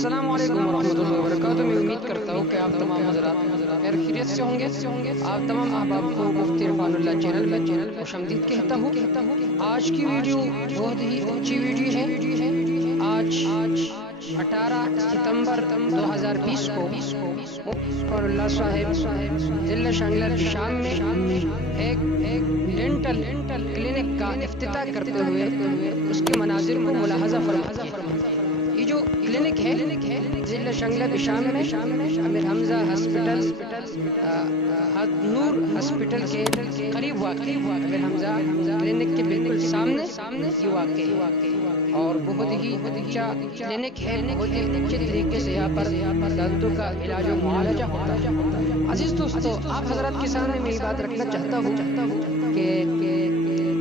السلام علیکم ورحمۃ اللہ وبرکاتہ۔ میں امید کرتا ہوں کہ آپ تمام حضرات خیر خیریت سے ہوں گے۔ آپ تمام احباب کو مفتی عرفان اللہ چینل میں خوش آمدید کہتا ہوں۔ آج کی ویڈیو بہت ہی اچھی ویڈیو ہے۔ آج 18 ستمبر 2020 کو اور اللہ صاحب جل شانہ شام میں ایک ڈینٹل کلینک کا افتتاح کرتے ہوئے اس کے مناظر کو ملاحظہ فرمائیں۔ یہ جو کلینک ہے ضلع شنگلہ بشام میں امیر حمزہ ہاسپٹل نور ہاسپٹل کے قریب واقع امیر حمزہ کلینک کے بالکل سامنے یہ واقع ہے اور بہت ہی اچھا کلینک ہے۔ بہت ہی اچھے طریقے سے یہاں پر دانتوں کا علاج و معالجہ ہوتا ہے۔ عزیز دوستو، آپ حضرات کے سامنے میں یہ بات رکھنا چاہتا ہوں کہ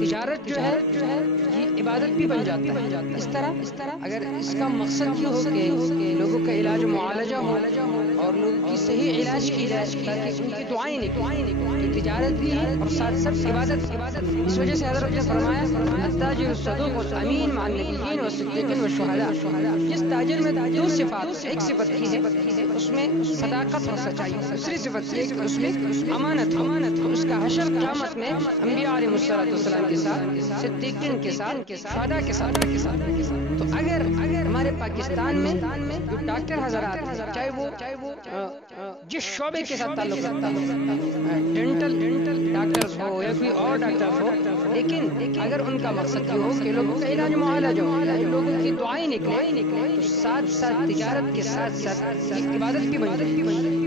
تجارت جو ہے یہ عبادت بھی بن جاتا ہے۔ اس طرح اگر اس کا مقصد یہ ہو کہ لوگوں کا علاج و معالجہ ہو اور لوگوں کی صحیح علاج کی جائے تاکہ ان کی دعائیں نکلیں، تجارت بھی ہے اور ساتھ ساتھ عبادت۔ اس وجہ سے حضرت نے فرمایا التاجر الصدوق والامین مع النبیین والصدیقین والشہداء۔ جس تاجر میں دو صفات، ایک صفت کی ہے اس میں صداقت اور سچائی، دوسری صفت یہ کہ اس میں امانت ہو، اس کا حشر قیامت میں انبیاء علیہ السلام کے ساتھ، صدیقین کے ساتھ، شہداء کے ساتھ۔ تو اگر ہمارے پاکستان میں جو ڈاکٹر حضرات چاہے وہ جس شعبے کے ساتھ تعلق رکھتا ہو، ڈینٹل ڈاکٹرز ہو یا کوئی اور ڈاکٹر ہو، لیکن اگر ان کا مقصد یہ ہو کہ لوگوں کا علاج معالجہ ہو، لوگوں کی دعائیں نکلیں، تو ساتھ ساتھ تجارت کے ساتھ ساتھ عبادت بھی بن جائے۔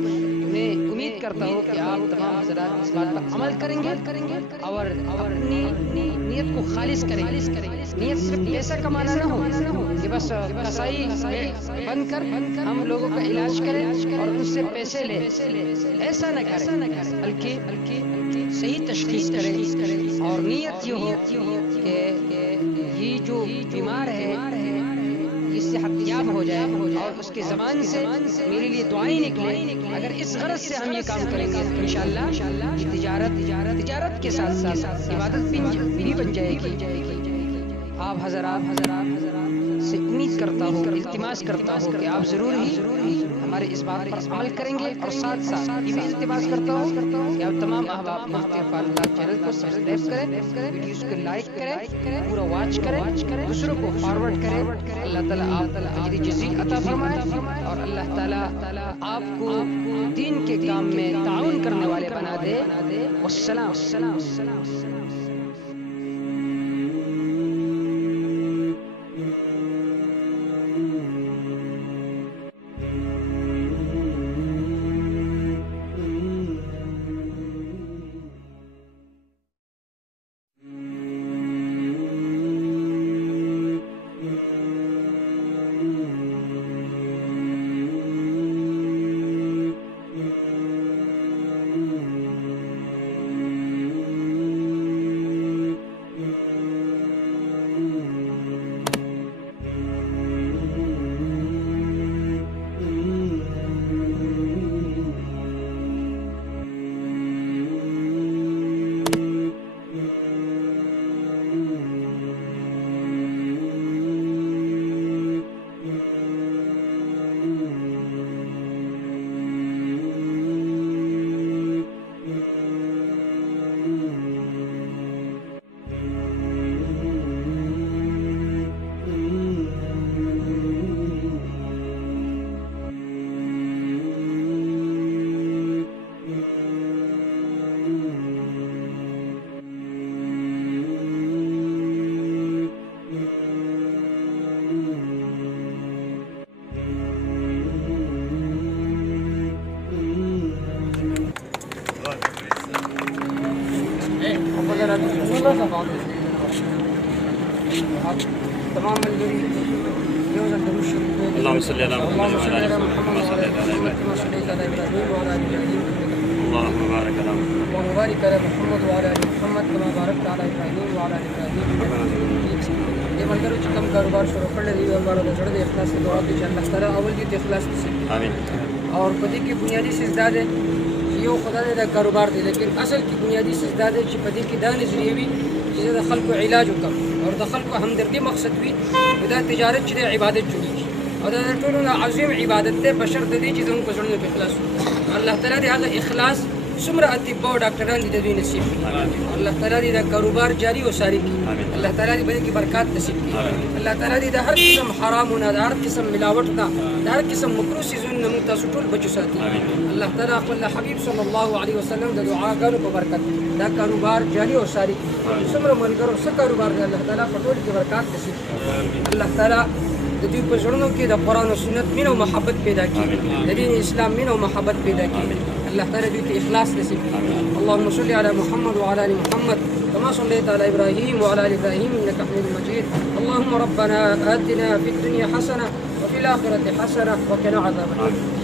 میں امید کرتا ہوں کہ آپ تمام حضرات اس بات پر عمل کریں گے اور اپنی نیت کو خالص کریں۔ نیت صرف پیسہ کمانا نہ ہو کہ بس کسائی بن کر ہم لوگوں کا علاج کریں اور ان سے پیسے لیں، ایسا نہ کریں، بلکہ صحیح تشخیص کریں اور نیت یہ ہو کہ یہ جو بیمار ہے اس سے صحت یاب ہو جائے اور اس کے زبان سے میرے لیے دعائیں نکلیں۔ اگر اس غرض سے ہم یہ کام کریں گے تو انشاءاللہ یہ تجارت کے ساتھ ساتھ عبادت بھی بن جائے گی۔ آپ حضرات سے امید کرتا ہوں، التماس کرتا ہوں کہ آپ ضرور ہی ہمارے اس بات پر عمل کریں گے اور ساتھ ساتھ یہ بھی التماس کرتا ہوں کہ آپ تمام احباب مفتی عرفان اللہ چینل کو سبسکرائب کریں، ویڈیوز کو لائک کریں، پورا واچ کریں، دوسروں کو فارورڈ کریں۔ اللہ تعالیٰ آپ اجر جزیل عطا فرمائے اور اللہ تعالیٰ آپ کو دین کے کام میں تعاون کرنے والے بنا دے۔ والسلام۔ تمام اللهم صل على محمد وعلى ال محمد كما صليت على ابراهيم وعلى ال ابراهيم اللهم بارك على محمد وبارك على محمد وعلى ال محمد كما باركت على ابراهيم وعلى ال ابراهيم۔ یہ ملګرو چې کوم کاروبار شروع کړل دی او بارو د زړه د اخلاص دعا کوي چې الله تعالی اول دې اخلاص نصیب آمین۔ اور پدې کې بنیادی سجده ده یو خدای د کاروبار دی، لیکن اصل کې بنیادی سجده ده چې پدې کې دا نظریه وي چې د خلکو علاج وکړم اور د خلکو همدردي مقصد وي، دا تجارت چې د عبادت جوړیږي۔ او دا ټولو عظیم عبادت دی بشر د دې چې زموږ په زړونو کې اخلاص الله تعالی دې هغه اخلاص څومره اطباء او ډاکټران دې د دوی نصیب کړي الله تعالی دې دا کاروبار جاری او ساری کړي الله تعالی دې باندې برکات نصیب کړي الله تعالی دې د هر قسم حرامونه د هر قسم ملاوت نه د هر قسم مکروه سيزونو موږ تاسو ټول بچو ساتي الله تعالی خپل حبيب صلی الله علیه وسلم د دعاګانو په برکت دا کاروبار جاری او ساری کړي څومره ملګرو څه کاروبار دی الله تعالی په ټول کې برکات نصیب کړي الله تعالی د دې په زړونو کې د قرآن او سنت مینه او محبت پیدا کړي د دین اسلام مینه او محبت پیدا کړي الله تعالی دې ته اخلاص نصیب کړي اللهم صل على محمد وعلى ال محمد كما صليت على ابراهيم وعلى ال ابراهيم انك حميد مجيد اللهم ربنا آتنا في الدنيا حسنه وفي الاخره حسنه وقنا عذاب النار